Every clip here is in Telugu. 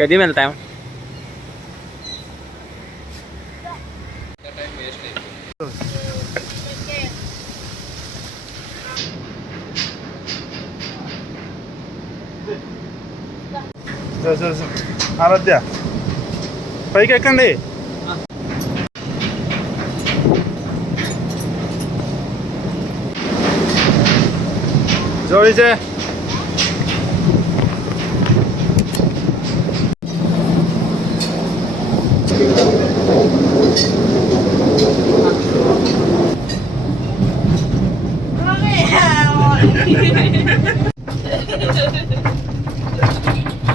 कितनी मिलता है? ఆరాధ్య పైకి ఎక్కండి. జోయిజే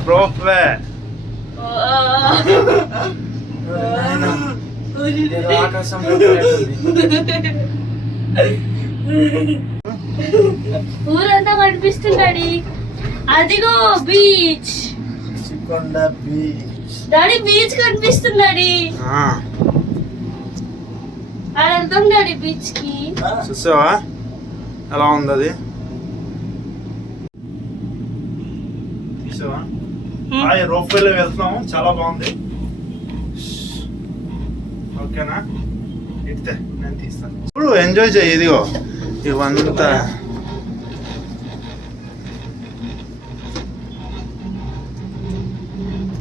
రోప్వే ఊరంతా కనిపిస్తుంది. అదిగో బీచ్, డాడీ బీచ్ కనిపిస్తుంది. అర్థం డాడీ బీచ్ కి. చూసావా ఎలా ఉంది అది? చూసావా? రోప్వేలో వెళ్తున్నాము, చాలా బాగుంది. ఓకేనా? ఎక్కితే నేను తీస్తాను. ఇప్పుడు ఎంజాయ్ చేయి. ఇదిగో ఇవంతా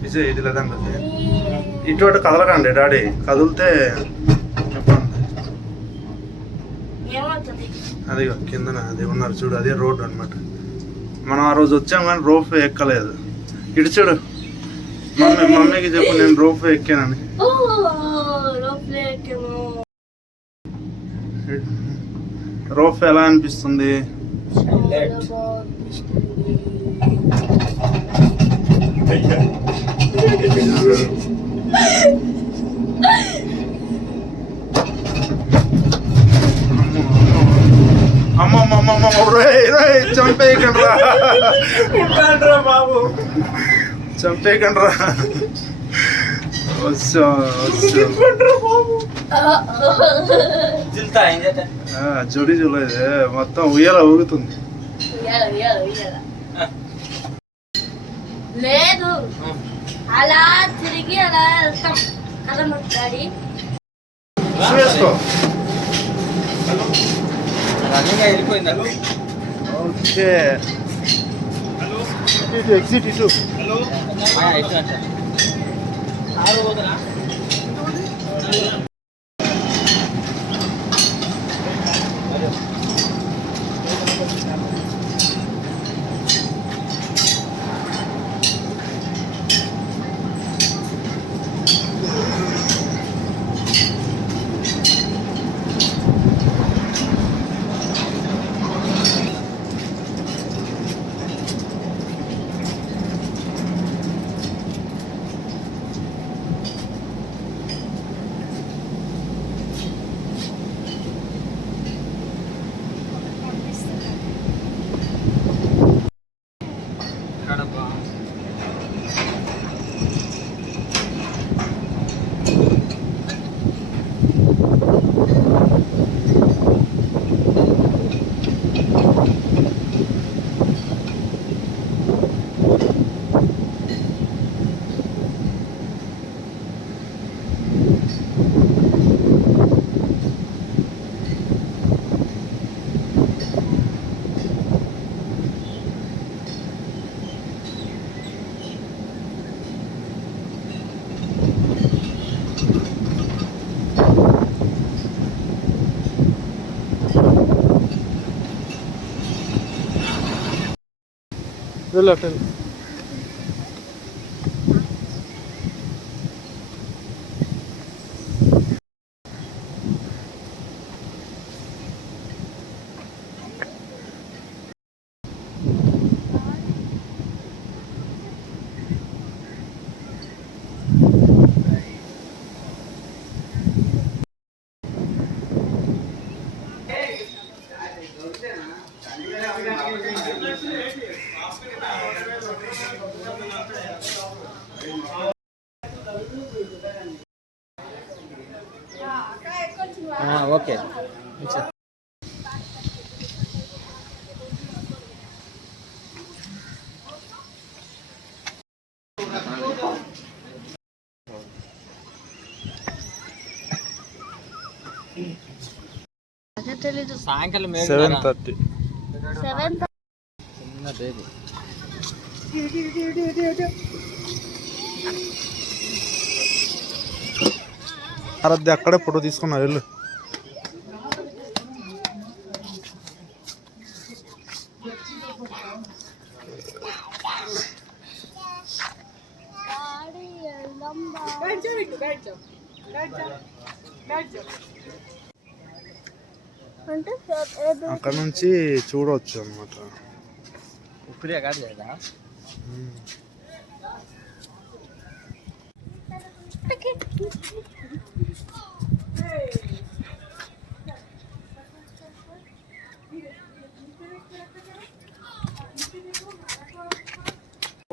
విజయ్, ఇది లేదండి. ఇటువంటి కదలకండి డాడీ, కదిలితే అదిగో కిందన అది ఉన్నారు చూడు, అదే రోడ్ అనమాట. మనం ఆ రోజు వచ్చాం కానీ రోప్ ఎక్కలేదు. ఇటు చూడు, మమ్మీకి చెప్పు నేను రోప్ ఎక్కానని. రోప్ ఎలా అనిపిస్తుంది? అమ్మమ్మమ్మ చంపేయకండి రా బాబు, చంపేయకండి రా. జోడి చూడలేదు, మొత్తం ఉయ్యాల ఊగుతుంది. లేదు అలా తిరిగి అలా వెళ్తాం కదా మాట్లాడి. వేసుకో. ఓకే, ఎగ్జిట్ ఇటు. left. Okay. తెలీదు. సాయంకాలం 7:30. 7. చిన్న బేబీ. ఆరాధ్య అక్కడే ఫోటో తీసుకున్నా వెళ్ళు. అంటే అక్కడ నుంచి చూడవచ్చు అన్నమాట. ఉప్పుడే కాదు కదా.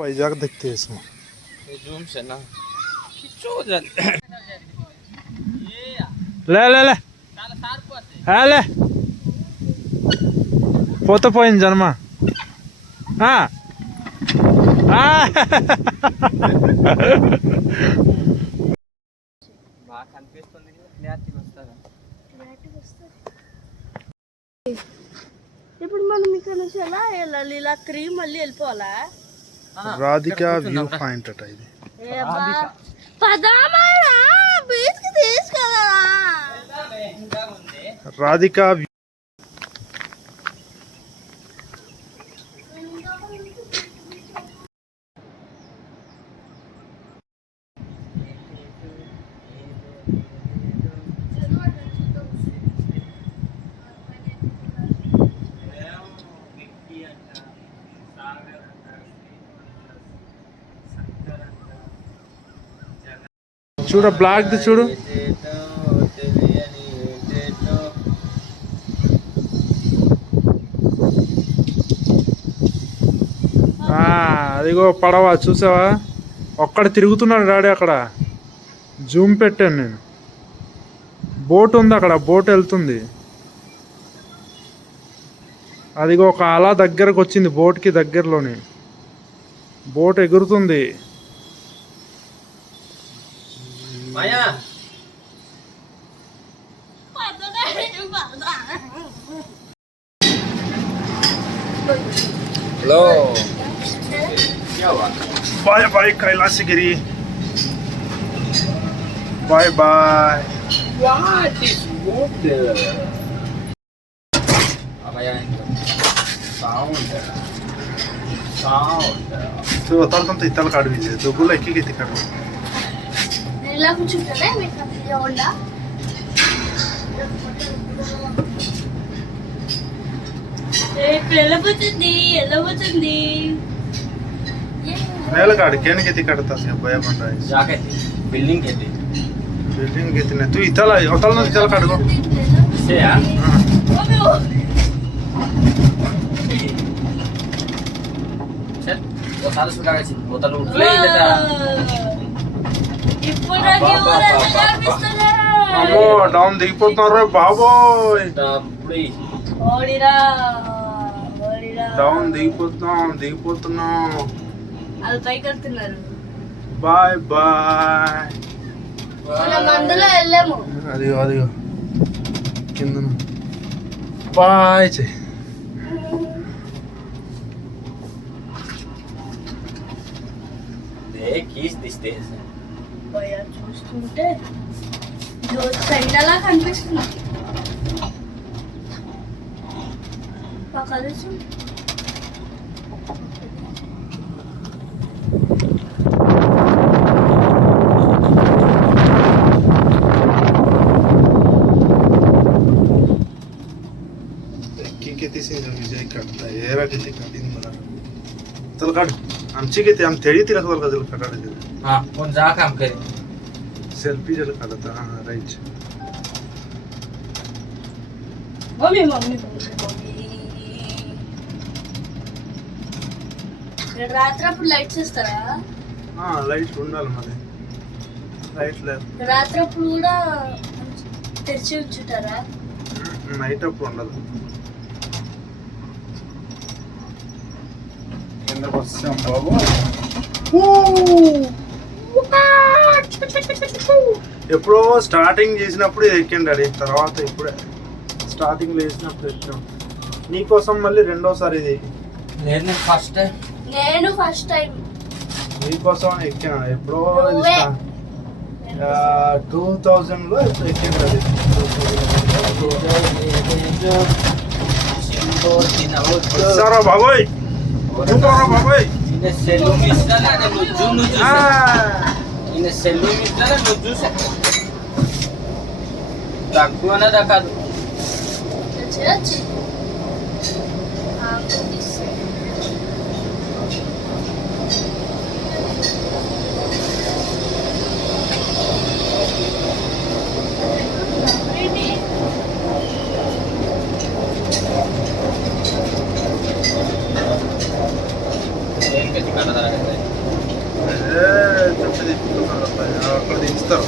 వైజాగ్ देखते हैं इसमें. जूम से ना खिंचो ले ले ले ले పోతే పోయింది జన్మ. బాగా కనిపిస్తుంది క్లారిటీ వస్తుందా. ఇప్పుడు మనం ఇక్కడ నుంచి ఎలా వెళ్ళాలి? ఇలా క్రీమ్ మళ్ళీ వెళ్ళిపోవాలా? రాధిక వ్యూ పాయింట్ అట ఇది. రాధిక చూడ బ్లాక్ ది చూడు. అదిగో పడవ చూసావా, ఒక్కడ తిరుగుతున్నాడు డాడీ. అక్కడ జూమ్ పెట్టాను నేను. బోట్ ఉంది అక్కడ, బోట్ వెళ్తుంది. అదిగో ఒక అలా దగ్గరకు వచ్చింది, బోట్కి దగ్గరలోని బోట్ ఎగురుతుంది. Hello bye bye Kailasagiri, bye bye. What is water? अब आया sound. तो उतरता इतल काढ विजय दोघूला एक किती काढ. ఇలా కూర్చుంటారా మీకు అట్లా ఉండా? వెళ్ళబోతుంది వెళ్ళబోతుంది. నేల काढ केने किती काढता से बया बंडा जाके बिल्डिंग के बिल्डिंग कितने तू इतला उतल ना इतल काढ गो से यार. चल वो सारा सुखा गया बोतल उठले बेटा. ఇప్పుడు నాకు ఎవరైనా కనిపిస్తారా? అమ్మో డౌన్ దిగిపోతున్నారు బాబోయ్. డబ్బుడి ఓడిరా ఓడిరా. డౌన్ దిగిపోతున్నాం. వాళ్ళు పైకి వెళ్తున్నారు. Bye bye. మనం అందులో వెళ్ళాము. అదిగో కింద బాయ్ చెయ్యి. keys these days. భయ చూస్తుంటే సైడ్లా కనిపిస్తుంది. పక్కన किती से विजय काढता येरा किती काढीन मला चल काढ आमची किती आम तेडी तिला सोल गजल काढायला. हां कोण जा काम करे सेल्फी जर काढता. हां राईट. मम्मी రాత్రప్పుడు లైట్స్ ఇస్తారా? లైట్ ఉండాలి మరి. లైట్ లేదు. రాత్రప్పుడు కూడా తెరిచి ఉంచుతారా? నైట్ అప్పుడు ఉండదు. కిందకు వస్తాం బాబు. ఎప్పుడో స్టార్టింగ్ చేసినప్పుడు ఎక్కండి అది, తర్వాత ఇప్పుడే స్టార్టింగ్ లో వేసినప్పుడు ఎక్కాం. నీకోసం మళ్ళీ రెండోసారి ఇది. నేను ఫస్ట్ టైం నీకోసం ఎక్కిన ఎప్పుడో 2000 లో ఎక్కింది అది. సరే బాబోయ్ బాబోయ్ సెల్లు నువ్వు చూసా తక్కువనే దక్కదు. అక్కడ దించుతారు.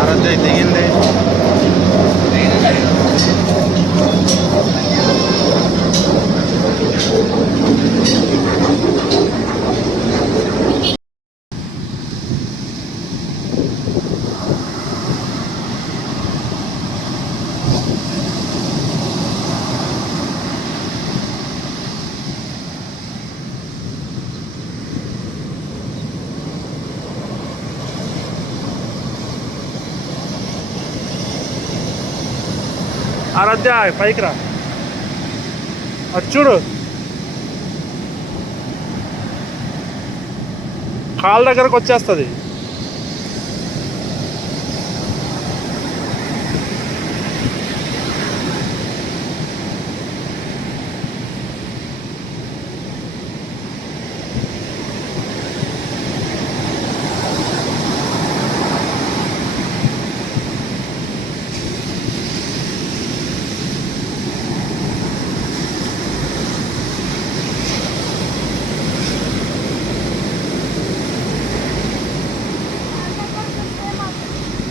ఆరాధ్య దిగింది. ఆరాధ్య పైకి రా, అటు చూడు. కాళ్ళ దగ్గరకు వచ్చేస్తుంది.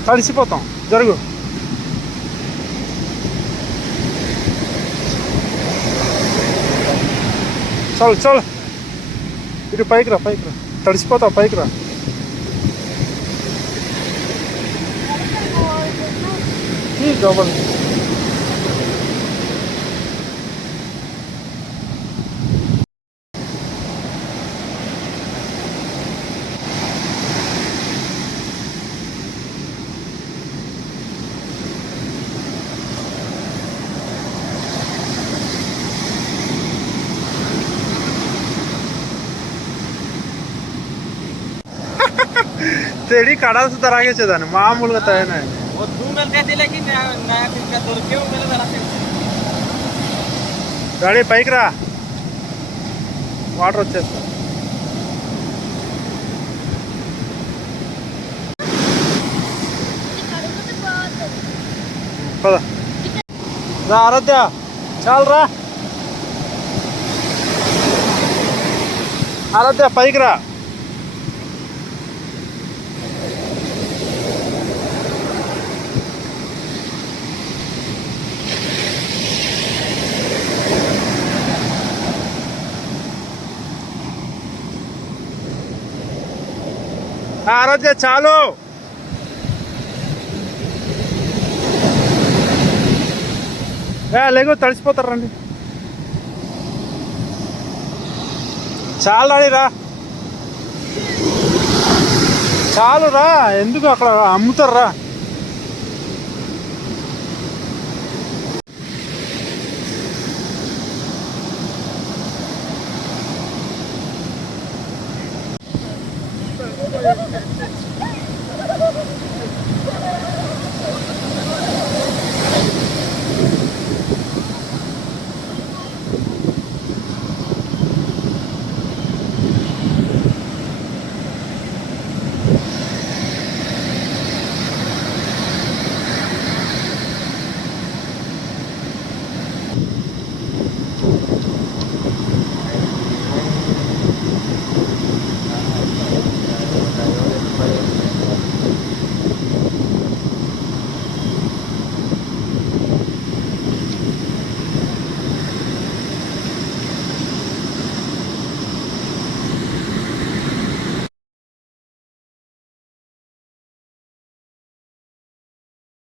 తడిసిపోతాం, జరుగు. చాలు చాలు, ఇటు పైకి రా, తడిసిపోతావు, పైకి రా. డబల్ तेरी काढ़ा से तरह के चेदाने मामूल का तय नहीं वो तू मिलते थे लेकिन नया किसका दूर क्यों मिले जरा से गाड़ी पైకి రా, వాటర్ వచ్చేస్తా. పద రా ఆరాధ్య, చాలు రా ఆరాధ్య, పైకి రా. ఆరాధ్య చాలు. లేకు తడిసిపోతారు, రండి. చాలు రా, చాలు రా, ఎందుకు అక్కడ అమ్ముతారు రా.